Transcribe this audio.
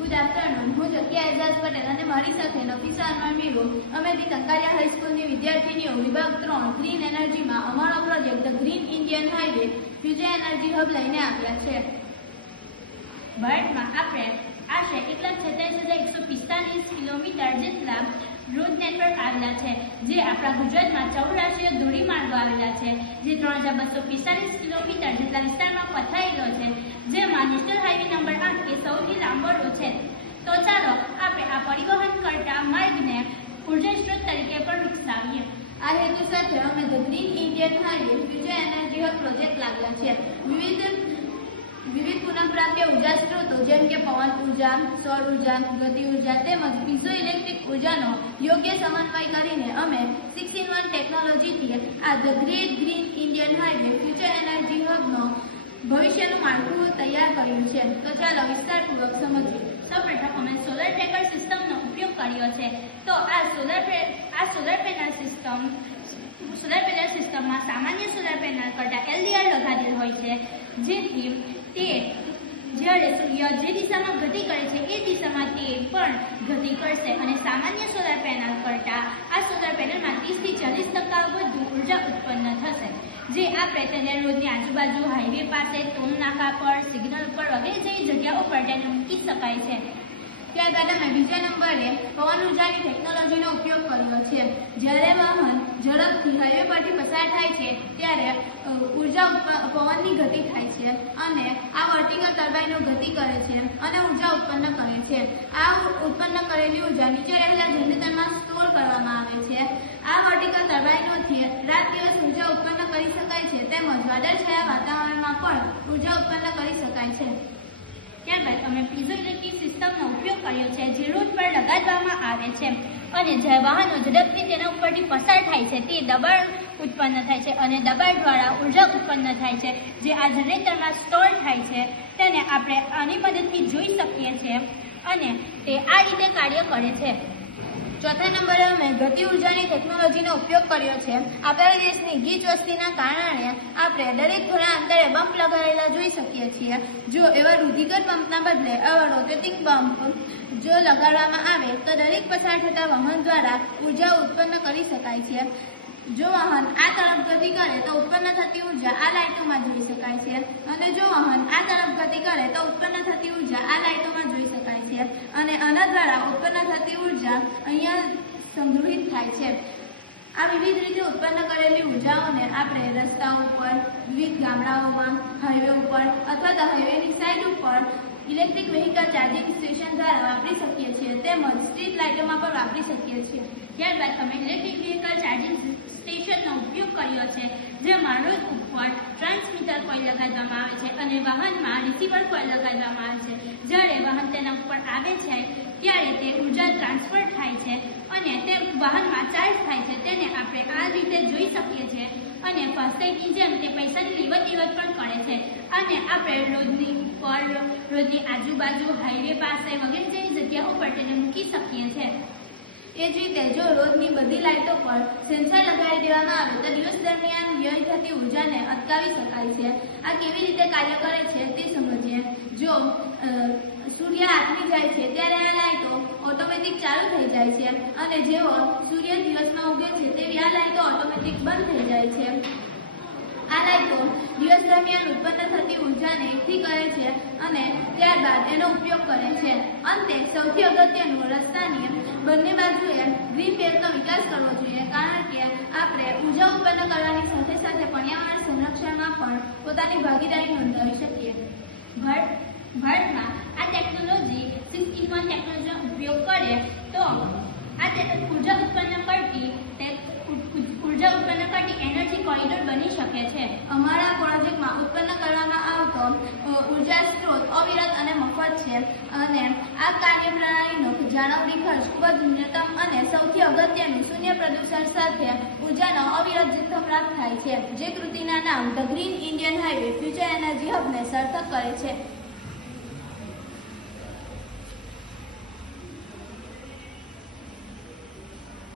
Good afternoon. હું જકિયા એજાઝ પટેલ અને મારી સાથે નફીસા અનવર મીરો અમે દી કંકારિયા હાઈસ્કૂલની વિદ્યાર્થીનીઓ વિભાગ 3 ગ્રીન એનર્જીમાં અમારો project the green Indian highway future energy hub લઈને આવ્યા છે. ભારતમાં આપણે આશરે 1,46,145 કિલોમીટર જેટલા રોડ નેટવર્ક આવેલા છે, જે આપણા ગુજરાતમાં 14 રાષ્ટ્રીય ધોરીમાર્ગો આવેલા છે, જે 3,245 કિલોમીટર જેટલા વિસ્તારમાં પથરાયેલો છે, જેમાં નેશનલ હાઈવે નંબર 8 એ સૌથી લાંબો રોડ છે. તો ચાલો આપણે આ પરિવહન કરતા માર્ગને ઉર્જા સ્ત્રોત તરીકે પણ વિકસાવીએ. આ હેતુ સાથે અમે the green Indian highway future energy hub project લાવ્યા છે. વિવિધ પુનઃપ્રાપ્ય ઉર્જા સ્ત્રોતો જેમ કે પવન ઉર્જા, સૌર ઉર્જા, ગતિ ઉર્જા તેમજ પીઝો ઇલેક્ટ્રિક ઉર્જાનો યોગ્ય સમન્વય કરીને અમે 6-in-1 ટેકનોલોજીથી આ the green Indian highway future energy હબનો ભવિષ્યનું માળખું તૈયાર કર્યું છે. તો ચાલો વિસ્તારપૂર્વક સમજીએ. સૌપ્રથમ અમે સોલર ટ્રેકર સિસ્ટમનો ઉપયોગ કર્યો છે. તો આ સોલર પેનલ સિસ્ટમમાં સામાન્ય સોલર પેનલ કરતાં LDR લગાડેલ હોય છે, જેથી તે જ્યારે સૂર્ય જે દિશામાં ગતિ કરે છે એ દિશામાં તે પણ ગતિ કરશે અને સામાન્ય સોલર પેનલ કરતાં આ સોલર પેનલમાં 30-40% વધુ ઉર્જા ઉત્પન્ન થશે, જે આપણે તેને રોડની આજુબાજુ, હાઈવે પાસે, ટોલ નાકા પર, સિગ્નલ પર વગેરે જેવી જગ્યાઓ પર તેને મૂકી શકાય છે. ત્યારબાદ અમે બીજા નંબરે પવન ઉર્જાની ટેકનોલોજીનો ઉપયોગ કર્યો છે. જ્યારે વાહન ઝડપથી હાઈવે પરથી પસાર થાય છે ત્યારે પવનની ગતિ થાય છે અને આ વર્ટિકલ ટર્બાઇનો ગતિ કરે છે અને ઉર્જા ઉત્પન્ન કરે છે. આ ઉત્પન્ન કરેલી ઉર્જા નીચે રહેલા જનરેટરમાં સ્ટોર કરવામાં આવે છે. આ વર્ટિકલ ટર્બાઇનોથી રાત દિવસ ઉર્જા ઉત્પન્ન કરી શકાય છે, તેમજ વાદળછાયા વાતાવરણમાં પણ ઉર્જા ઉત્પન્ન કરી શકાય છે. ત્યારબાદ અમે પીઝો ઇલેક્ટ્રિક સિસ્ટમનો ઉપયોગ કર્યો છે, જે રોડ પર લગાડવામાં આવે છે અને જ્યારે વાહનો ઝડપથી તેના ઉપરથી પસાર થાય છે તે દબાણ ઉત્પન્ન થાય છે અને દબાણ દ્વારા ઉર્જા ઉત્પન્ન થાય છે, જે આ જનરેટરમાં સ્ટોર થાય છે. તેને આપણે આની મદદથી જોઈ શકીએ છીએ અને તે આ રીતે કાર્ય કરે છે. ચોથા નંબરે અમે ગતિ ઉર્જાની ટેકનોલોજીનો ઉપયોગ કર્યો છે. આપણા દેશની ગીચ વસ્તીના કારણે આપણે દરેક થોડા અંતરે બમ્પ લગાવેલા જોઈ શકીએ છીએ. જો એવા રૂઢિગત બમ્પના બદલે આવા રોટેટિંગ બમ્પ જો લગાડવામાં આવે તો દરેક પસાર થતા વાહન દ્વારા ઉર્જા ઉત્પન્ન કરી શકાય છે. જો વાહન આ તરફ ગતિ કરે તો ઉત્પન્ન થતી ઉર્જા આ લાઇટોમાં જોઈ શકાય છે અને જો વાહન આ તરફ ગતિ કરે તો ઉત્પન્ન થતી ઉર્જા આ લાઇટોમાં જોઈ શકાય છે અને આના દ્વારા ઉત્પન્ન થતી ઉર્જા અહીંયા સંગ્રહિત થાય છે. આ વિવિધ રીતે ઉત્પન્ન કરેલી ઉર્જાઓને આપણે રસ્તાઓ ઉપર, વિવિધ ગામડાઓમાં, હાઈવે ઉપર અથવા તો હાઈવેની સાઈડ ઉપર ઇલેક્ટ્રિક વ્હીકલ ચાર્જિંગ સ્ટેશન દ્વારા વાપરી શકીએ છીએ, તેમજ સ્ટ્રીટ લાઇટોમાં પણ વાપરી શકીએ છીએ. ત્યારબાદ અમે ઇલેક્ટ્રિક વ્હીકલ ચાર્જિંગ સ્ટેશનનો ઉપયોગ કર્યો છે, જેમાં રોડ ઉપર ટ્રાન્સમીટર કોઇલ લગાડવામાં આવે છે અને વાહનમાં રિસીવર કોઇલ લગાડવામાં આવે છે. જ્યારે વાહન તેના ઉપર આવે છે ત્યારે તે ઉર્જા ટ્રાન્સફર થાય છે અને તે વાહનમાં ચાર્જ થાય છે. તેને આપણે આ રીતે જોઈ શકીએ છીએ અને ફાસ્ટેગની જેમ તે પૈસાની લેવડ પણ કરે છે અને આપણે રોડની ઉપર, રોડની આજુબાજુ, હાઈવે પાસે વગેરે જેવી જગ્યાઓ પર તેને મૂકી શકીએ છીએ. એ જ રીતે જો રોડની બધી લાઇટો પર સેન્સર લગાવી દેવામાં આવે તો દિવસ દરમિયાન વ્યય થતી ઉર્જાને અટકાવી શકાય છે. આ કેવી રીતે કાર્ય કરે છે તે સમજીએ. જો સૂર્ય આથમી જાય છે ત્યારે આ લાઇટો ઓટોમેટિક ચાલુ થઈ જાય છે અને જેવો સૂર્ય દિવસમાં ઉગે છે તેવી આ લાઇટો ઓટોમેટિક બંધ થઈ જાય છે. આ લાઇટો દિવસ દરમિયાન ઉત્પન્ન થતી ઉર્જાને એકઠી કરે છે અને ત્યારબાદ એનો ઉપયોગ કરે છે. અંતે સૌથી અગત્યનું, રસ્તાની બંને બાજુએ ગ્રીન બેલ્ટનો વિકાસ કરવો જોઈએ, કારણ કે આપણે ઉર્જા ઉત્પન્ન કરવાની સાથે સાથે પર્યાવરણ સંરક્ષણમાં પણ પોતાની ભાગીદારી નોંધાવી શકીએ. ભારતમાં આ ટેકનોલોજી 6-in-1 ટેકનોલોજીનો ઉપયોગ કરે તો આ ઉર્જા ઉત્પન્ન કરતી એનર્જી કોરિડોર બની શકે છે. અમારા પ્રોજેક્ટમાં ઉત્પન્ન કરવામાં આવતો ઉર્જા સ્ત્રોત અવિરત અને મફત છે અને આ કાર્યપ્રણાલીનો જાળવણી ખર્ચ ખૂબ જ ન્યૂનતમ અને સૌથી અગત્યનું શૂન્ય પ્રદૂષણ સાથે ઉર્જાનો અવિરત જથ્થો પ્રાપ્ત થાય છે, જે કૃતિના નામ the green Indian highway future energy હબને સાર્થક કરે છે.